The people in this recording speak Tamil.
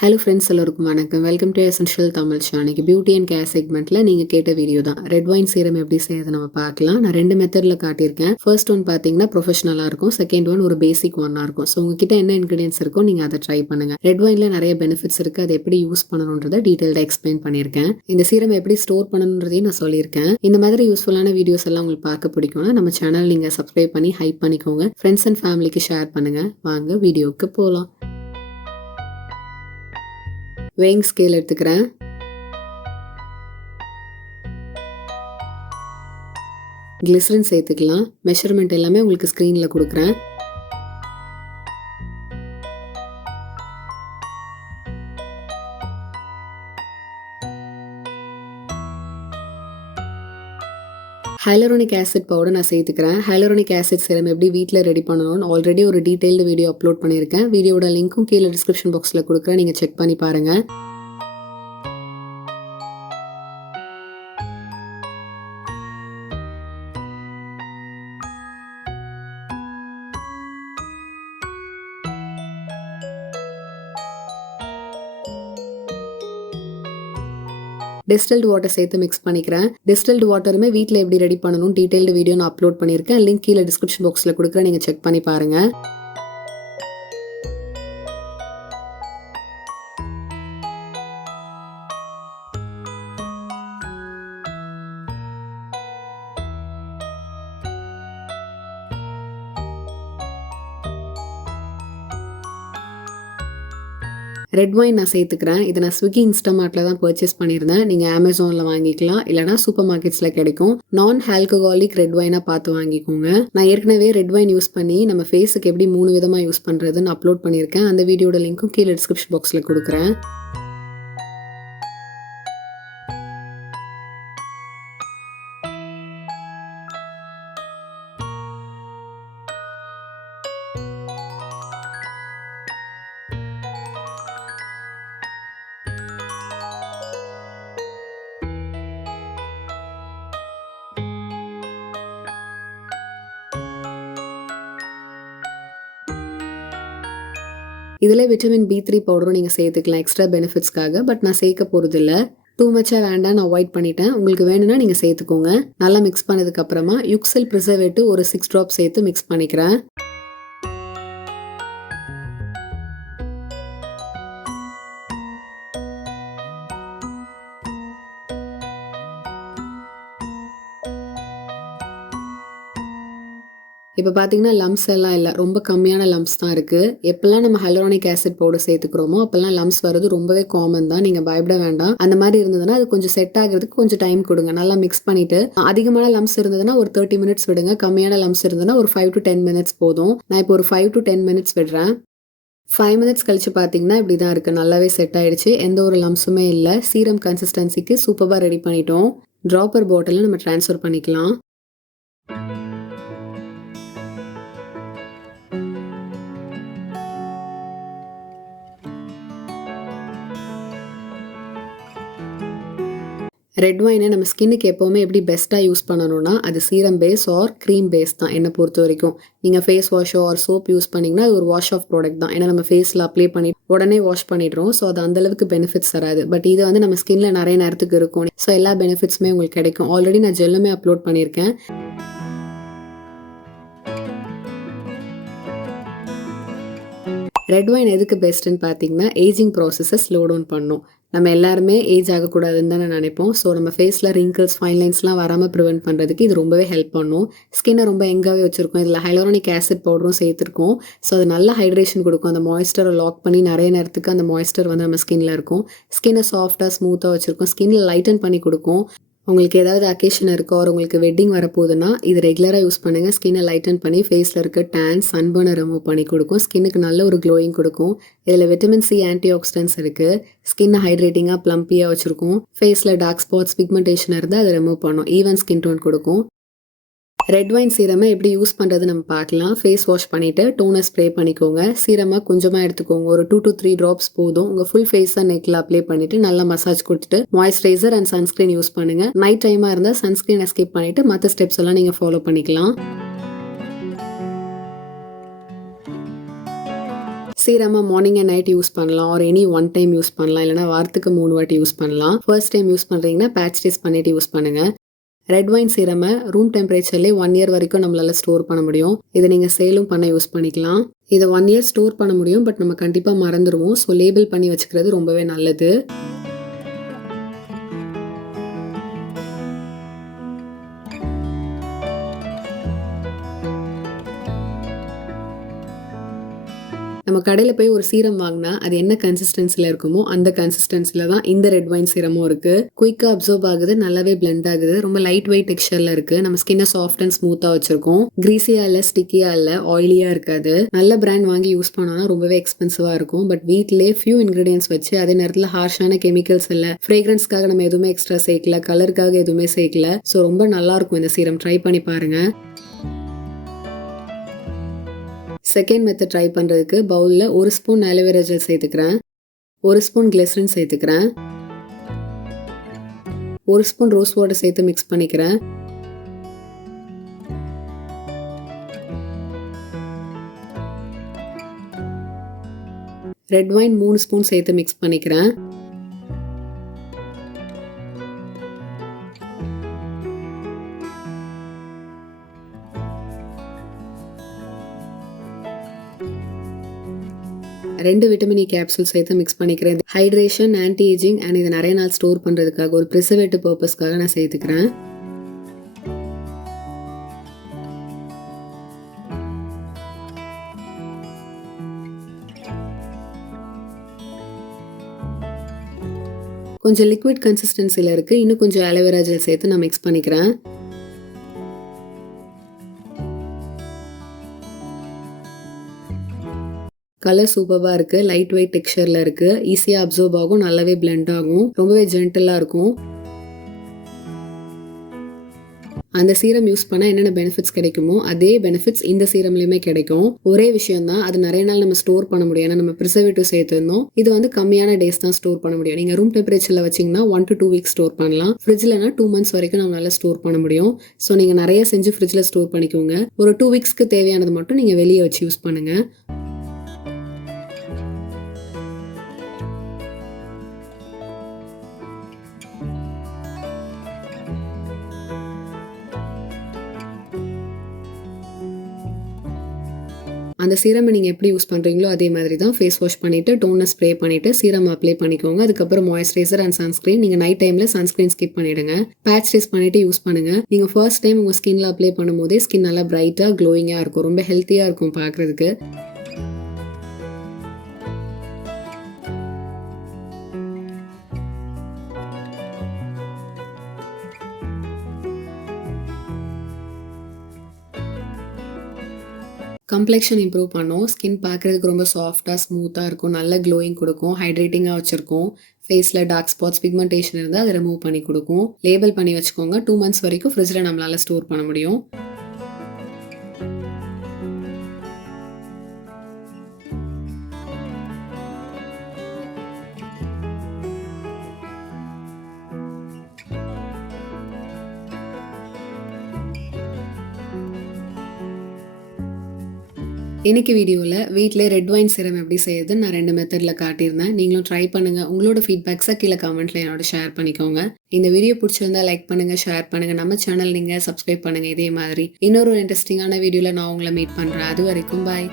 ஹலோ ஃப்ரெண்ட்ஸ், எல்லோருக்கும் வணக்கம். Welcome to essential Tamil channel. Beauty and care செக்மெண்ட்டில் நீங்கள் கேட்ட வீடியோ தான். ரெட் வைன் சீரம் எப்படி செய்யறது நம்ம பார்க்கலாம். நான் 2 மெத்தடில் காட்டியிருக்கேன். ஃபர்ஸ்ட் ஒன் பார்த்தீங்கன்னா ப்ரொஃபஷனலாக இருக்கும், செகண்ட் ஒன் ஒரு பேசிக் ஒன்னாக இருக்கும். ஸோ உங்ககிட்ட என்ன இன்க்ரீடியன்ஸ் இருக்கோ நீங்கள் அதை ட்ரை பண்ணுங்கள். ரெட் வைனில் நிறைய பெனிஃபிட்ஸ் இருக்குது. அதை எப்படி யூஸ் பண்ணணுன்றதை டீட்டெயில்டாக எக்ஸ்பிளைன் பண்ணியிருக்கேன். இந்த சீரம் எப்படி ஸ்டோர் பண்ணணுன்றதையும் நான் சொல்லியிருக்கேன். இந்த மாதிரி யூஸ்ஃபுல்லான வீடியோஸ் எல்லாம் உங்களுக்கு பார்க்க பிடிக்கும்னா நம்ம சேனல் நீங்கள் சப்ஸ்கிரைப் பண்ணி ஹைப் பண்ணிக்கோங்க. ஃப்ரெண்ட்ஸ் அண்ட் ஃபேமிலிக்கு ஷேர் பண்ணுங்கள். வாங்க வீடியோவுக்கு போகலாம். weighing ஸ்கேல் எடுத்துக்கிறேன். கிளிசரின் சேர்த்துக்கலாம். மெஷர்மெண்ட் எல்லாமே உங்களுக்கு ஸ்க்ரீனில் கொடுக்குறேன். ஹைலரோனிக் ஆசிட் பவுடர் நான் சேர்த்துக்கிறேன். ஹைலரோனிக் ஆசிட் சீரம் எப்படி வீட்டில் ரெடி பண்ணணும்னு ஆல்ரெடி ஒரு டீட்டெயில்டு வீடியோ அப்லோட் பண்ணியிருக்கேன். வீடியோட லிங்க்கும் கீழே டிஸ்கிரிப்ஷன் பாக்ஸில் கொடுக்குறேன், நீங்கள் செக் பண்ணி பாருங்கள். டிஸ்டில்டு வாட்டர் சேர்த்து மிக்ஸ் பண்ணிக்கிறேன். டிஸ்டில்டு வாட்டருமே வீட்டில் எப்படி ரெடி பண்ணணும் டீட்டெயில்டு வீடியோ நான் அப்லோட் பண்ணியிருக்கேன். லிங்க் கீழே டிஸ்கிரிப்ஷன் பாக்ஸில் கொடுக்குறேன், நீங்கள் செக் பண்ணி பாருங்கள். ரெட் வைன் நான் சேர்த்துக்கிறேன். இதை நான் ஸ்விக்கி இன்ஸ்டாமார்ட்டில் தான் பர்ச்சேஸ் பண்ணியிருந்தேன். நீங்கள் அமேசானில் வாங்கிக்கலாம், இல்லைனா சூப்பர் மார்க்கெட்ஸில் கிடைக்கும். நான் ஆல்கஹாலிக் ரெட் வைனாக பார்த்து வாங்கிக்கோங்க. நான் ஏற்கனவே ரெட் வைன் யூஸ் பண்ணி நம்ம ஃபேஸுக்கு எப்படி 3 விதமாக யூஸ் பண்ணுறதுன்னு அப்லோட் பண்ணியிருக்கேன். அந்த வீடியோட லிங்க்கும் கீழே டிஸ்கிரிப்ஷன் பாக்ஸில் கொடுக்குறேன். இதில் விட்டமின் B3 பவுடரும் நீங்கள் சேர்த்துக்கலாம் எக்ஸ்ட்ரா பெனிஃபிட்ஸ்க்காக. பட் நான் சேர்க்க போகிறது இல்லை. டூ மச்சாக வேண்டான்னு அவாய்ட் பண்ணிட்டேன். உங்களுக்கு வேணும்னா நீங்கள் சேர்த்துக்கோங்க. நல்லா மிக்ஸ் பண்ணதுக்கப்புறமா யுக்செல் ப்ரிசர்வேட்டிவ் ஒரு 6 ட்ராப் சேர்த்து மிக்ஸ் பண்ணிக்கிறேன். இப்போ பார்த்தீங்கன்னா லம்ஸ் எல்லாம் இல்லை, ரொம்ப கம்மியான லம்ஸ் தான் இருக்குது. எப்போல்லாம் நம்ம ஹைலரோனிக் ஆசிட் பவுடர் சேர்த்துக்கிறோமோ அப்போல்லாம் லம்ஸ் வர்றது ரொம்பவே காமன் தான். நீங்கள் பயப்பட வேண்டாம். அந்த மாதிரி இருந்ததுன்னா அது கொஞ்சம் செட் ஆகிறதுக்கு கொஞ்சம் டைம் கொடுங்க. நல்லா மிக்ஸ் பண்ணிவிட்டு அதிகமான லம்ஸ் இருந்ததுன்னா ஒரு 30 மினிட்ஸ் விடுங்க. கம்மியான லம்ஸ் இருந்ததுன்னா ஒரு 5 to 10 மினிட்ஸ் போதும். நான் இப்போ ஒரு 5 to 10 மினிட்ஸ் விடுறேன். 5 மினிட்ஸ் கழிச்சு பார்த்தீங்கன்னா இப்படி தான் இருக்குது. நல்லாவே செட் ஆகிடுச்சு. எந்த ஒரு லம்ஸுமே இல்லை. சீரம் கன்சிஸ்டன்சிக்கு சூப்பராக ரெடி பண்ணிட்டோம். ட்ராப்பர் பாட்டிலில் நம்ம ட்ரான்ஸ்ஃபர் பண்ணிக்கலாம். ரெட் வைனை நம்ம ஸ்கின்னுக்கு எப்போவுமே எப்படி பெஸ்ட்டாக யூஸ் பண்ணணும்னா அது serum base or cream base தான் என்னை பொறுத்த வரைக்கும். நீங்கள் ஃபேஸ் வாஷோ ஆர் சோப் யூஸ் பண்ணிங்கன்னா அது ஒரு வாஷ் ஆஃப் ப்ராடக்ட் தான். ஏன்னா நம்ம ஃபேஸில் அப்ளை பண்ணி உடனே வாஷ் பண்ணிடுறோம். ஸோ அது அந்தளவுக்கு பெனிஃபிட்ஸ் தராது. பட் இது வந்து நம்ம ஸ்கின்ல நிறைய நேரத்துக்கு இருக்கும். ஸோ எல்லா பெனிஃபிட்ஸுமே உங்களுக்கு கிடைக்கும். ஆல்ரெடி நான் ஜெல்லுமே அப்லோட் பண்ணியிருக்கேன். ரெட் வைன் எதுக்கு பெஸ்ட்டுன்னு பார்த்தீங்கன்னா ஏஜிங் ப்ராசஸை ஸ்லோ டவுன் பண்ணும். நம்ம எல்லாருமே ஏஜ் ஆகக்கூடாதுன்னு தான் நினைப்போம். ஸோ நம்ம ஃபேஸில் ரிங்கிள்ஸ் ஃபைன் லைன்ஸ்லாம் வராமல் ப்ரிவென்ட் பண்ணுறதுக்கு இது ரொம்பவே ஹெல்ப் பண்ணும். ஸ்கின்னை ரொம்ப எங்காவே வச்சுருக்கோம். இதில் ஹைலரோனிக் ஆசிட் பவுடரும் சேர்த்துருக்கோம். ஸோ அது நல்ல ஹைட்ரேஷன் கொடுக்கும். அந்த மாய்ஸ்டரை லாக் பண்ணி நிறைய நேரத்துக்கு அந்த மாய்ஸ்டர் வந்து நம்ம ஸ்கின்ல இருக்கும். ஸ்கின்னை சாஃப்டாக ஸ்மூத்தாக வச்சுருக்கோம். ஸ்கின்ல லைட்டன் பண்ணி கொடுக்கும். உங்களுக்கு ஏதாவது அக்கேஷன் இருக்கோ ஒரு உங்களுக்கு வெட்டிங் வரப்போகுதுன்னா இது ரெகுலராக யூஸ் பண்ணுங்கள். ஸ்கின்னை லைட்டன் பண்ணி ஃபேஸில் இருக்க டேன் சன்பர்னை ரிமூவ் பண்ணி கொடுக்கும். ஸ்கின்னுக்கு நல்ல ஒரு க்ளோயிங் கொடுக்கும். இதில் விட்டமின் C ஆன்டி ஆக்சிடென்ட்ஸ் இருக்குது. ஸ்கின்னை ஹைட்ரேட்டிங்காக ப்ளம்பியாக வச்சுருக்கும். ஃபேஸில் டார்க் ஸ்பாட்ஸ் பிக்மெண்டேஷன் இருந்தால் அதை ரிமூவ் பண்ணும். ஈவன் ஸ்கின் டோன் கொடுக்கும். ரெட் வைன் சீரமை எப்படி யூஸ் பண்ணுறது நம்ம பார்க்கலாம். ஃபேஸ் வாஷ் பண்ணிவிட்டு டோனர் ஸ்ப்ரே பண்ணிக்கோங்க. சீரமை கொஞ்சமாக எடுத்துக்கோங்க. ஒரு 2 to 3 ட்ராப்ஸ் போதும். உங்கள் ஃபுல் ஃபேஸை நெக்கில் அப்ளை பண்ணிவிட்டு நல்லா மசாஜ் கொடுத்துட்டு மாய்ஸ்சரைசர் அண்ட் சன்ஸ்க்ரீன் யூஸ் பண்ணுங்கள். நைட் டைமாக இருந்தால் சன்ஸ்க்ரீனை ஸ்கிப் பண்ணிவிட்டு மற்ற ஸ்டெப்ஸ் எல்லாம் நீங்கள் ஃபாலோ பண்ணிக்கலாம். சீரமை மார்னிங் அண்ட் நைட் யூஸ் பண்ணலாம். ஒரு எனி ஒன் டைம் யூஸ் பண்ணலாம். இல்லைனா வாரத்துக்கு 3 வாட்டி யூஸ் பண்ணலாம். ஃபர்ஸ்ட் டைம் யூஸ் பண்ணுறீங்கன்னா பேட்ச் டெஸ்ட் பண்ணிவிட்டு யூஸ் பண்ணுங்கள். ரெட் வைன் சீரமை ரூம் டெம்பரேச்சர்லேயே 1 இயர் வரைக்கும் நம்மளால் ஸ்டோர் பண்ண முடியும். இதை நீங்கள் சேலும் பண்ண யூஸ் பண்ணிக்கலாம். இதை 1 இயர் ஸ்டோர் பண்ண முடியும், பட் நம்ம கண்டிப்பாக மறந்துடுவோம். ஸோ லேபிள் பண்ணி வச்சுக்கிறது ரொம்பவே நல்லது. நம்ம கடையில் போய் ஒரு சீரம் வாங்கினா அது என்ன கன்சிஸ்டன்சியில் இருக்குமோ அந்த கன்சிஸ்டன்சியில் தான் இந்த ரெட் வைன் சீரமும் இருக்குது. குயிக்காக அப்சர்வ் ஆகுது, நல்லாவே பிளெண்ட் ஆகுது, ரொம்ப லைட் வெயிட் டெக்ஸ்சரில் இருக்குது. நம்ம ஸ்கின்னை சாஃப்ட் அண்ட் ஸ்மூத்தாக வச்சுருக்கோம். கிரீஸியாக இல்லை, ஸ்டிக்கியாக இல்லை, ஆயிலியாக இருக்காது. நல்ல பிராண்ட் வாங்கி யூஸ் பண்ணோன்னா ரொம்பவே எக்ஸ்பென்சிவாக இருக்கும். பட் வீட்டிலே ஃபியூ இன்க்ரீடியன்ஸ் வச்சு அதே நேரத்தில் ஹார்ஷான கெமிக்கல்ஸ் இல்லை, ஃப்ரேக்ரன்ஸ்க்காக நம்ம எதுவுமே எக்ஸ்ட்ரா சேர்க்கல, கலருக்காக எதுவுமே சேர்க்கல. ஸோ ரொம்ப நல்லாயிருக்கும் இந்த சீரம். ட்ரை பண்ணி பாருங்கள். செகண்ட் மெத்தட் ட்ரை பண்ணுறதுக்கு பவுலில் 1 ஸ்பூன் ஆலோவேரா ஜெல் சேர்த்துக்கிறேன், 1 ஸ்பூன் கிளிசரின் சேர்த்துக்கிறேன், 1 ஸ்பூன் ரோஸ் வாட்டர் சேர்த்து மிக்ஸ் பண்ணிக்கிறேன். ரெட் வைன் 3 ஸ்பூன் சேர்த்து மிக்ஸ் பண்ணிக்கிறேன். ரெண்டு விட்டமின் இ கேப்சூல் சேர்த்து மிக்ஸ் பண்ணிக்கிறேன். ஹைட்ரேஷன், ஆன்டி ஏஜிங் அண்ட் இதை நிறைய நாள் ஸ்டோர் பண்ணுறதுக்காக, ஒரு ப்ரிசர்வேட்டிவ் பர்பஸ்க்காக நான் சேர்த்துக்கிறேன். கொஞ்சம் லிக்விட் கன்சிஸ்டன்சியில் இருக்குது. இன்னும் கொஞ்சம் ஆலோவேரா ஜெல் சேர்த்து நான் மிக்ஸ் பண்ணிக்கிறேன். கலர் சூப்பராக இருக்குது, லைட் வெயிட் டெக்ஸ்சரில் இருக்குது, ஈஸியாக அப்சர்வ் ஆகும், நல்லாவே பிளெண்ட் ஆகும், ரொம்பவே ஜென்டலாக இருக்கும். அந்த சீரம் யூஸ் பண்ணால் என்னென்ன பெனிஃபிட்ஸ் கிடைக்குமோ அதே பெனிஃபிட்ஸ் இந்த சீரம்லையுமே கிடைக்கும். ஒரே விஷயம் தான், அது நிறைய நாள் நம்ம ஸ்டோர் பண்ண முடியும். ஏன்னா நம்ம ப்ரிசர்வேட்டிவ் சேர்த்துருந்தோம். இது வந்து கம்மியான டேஸ் தான் ஸ்டோர் பண்ண முடியும். நீங்கள் ரூம் டெம்பரேச்சரில் வச்சிங்கன்னா 1 to 2 வீக்ஸ் ஸ்டோர் பண்ணலாம். ஃப்ரிட்ஜில்னா 2 months வரைக்கும் நம்மளால ஸ்டோர் பண்ண முடியும். ஸோ நீங்கள் நிறைய செஞ்சு ஃப்ரிட்ஜில் ஸ்டோர் பண்ணிக்கோங்க. ஒரு 2 வீக்ஸ்க்கு தேவையானது மட்டும் நீங்கள் வெளியே வச்சு யூஸ் பண்ணுங்கள். அந்த சீரமை நீங்கள் எப்படி யூஸ் பண்ணுறீங்களோ அதே மாதிரி தான் ஃபேஸ் வாஷ் பண்ணிவிட்டு டோனர் ஸ்ப்ரே பண்ணிவிட்டு சீரம் அப்ளை பண்ணிக்கோங்க. அதுக்கப்புறம் மாய்ஸ்சரைசர் அண்ட் சன்ஸ்க்ரீன். நீங்கள் நைட் டைமில் சன்ஸ்க்ரீன் ஸ்கிப் பண்ணிவிடுங்க. பேட்ச் டெஸ்ட் பண்ணிவிட்டு யூஸ் பண்ணுங்கள். நீங்கள் ஃபர்ஸ்ட் டைம் உங்கள் ஸ்கின்ல அப்ளை பண்ணும்போதே ஸ்கின் நல்லா பிரைட்டாக க்ளோயிங்காக இருக்கும், ரொம்ப ஹெல்த்தியாக இருக்கும் பார்க்குறதுக்கு. கம்ப்ளெக்ஷன் இம்ப்ரூவ் பண்ணும். ஸ்கின் பார்க்குறதுக்கு ரொம்ப சாஃப்டாக ஸ்மூத்தாக இருக்கும், நல்ல க்ளோயிங் கொடுக்கும், ஹைட்ரேட்டிங்காக வச்சுருக்கும். ஃபேஸில் டார்க் ஸ்பாட்ஸ், பிக்மெண்டேஷன் இருந்தால் அதை ரிமூவ் பண்ணி கொடுக்கும். லேபிள் பண்ணி வச்சுக்கோங்க. 2 months வரைக்கும் ஃப்ரிட்ஜில் நம்மளால் ஸ்டோர் பண்ண முடியும். இன்னைக்கு வீடியோவில் வீட்டிலே ரெட் வைன் சீரம் எப்படி செய்யுதுன்னு நான் 2 மெத்தடில் காட்டியிருந்தேன். நீங்களும் ட்ரை பண்ணுங்கள். உங்களோட ஃபீட்பேக்ஸை கீழே கமெண்ட்டில் என்னோட ஷேர் பண்ணிக்கோங்க. இந்த வீடியோ பிடிச்சிருந்தா லைக் பண்ணுங்கள், ஷேர் பண்ணுங்கள். நம்ம சேனல் நீங்கள் சப்ஸ்கிரைப் பண்ணுங்கள். இதே மாதிரி இன்னொரு இன்ட்ரெஸ்டிங்கான வீடியோவில் நான் உங்களை மீட் பண்ணுறேன். அது வரைக்கும் பாய்.